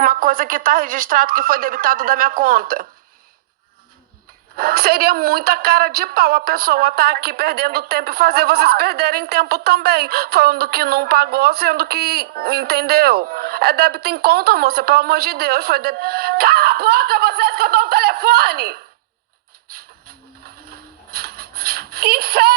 uma coisa que tá registrado que foi debitado da minha conta. Seria muita cara de pau a pessoa tá aqui perdendo tempo e fazer vocês perderem tempo também. Falando que não pagou, sendo que... Entendeu? É débito em conta, moça, pelo amor de Deus. Foi débito... Cala a boca, vocês que eu tô no telefone! Que inferno!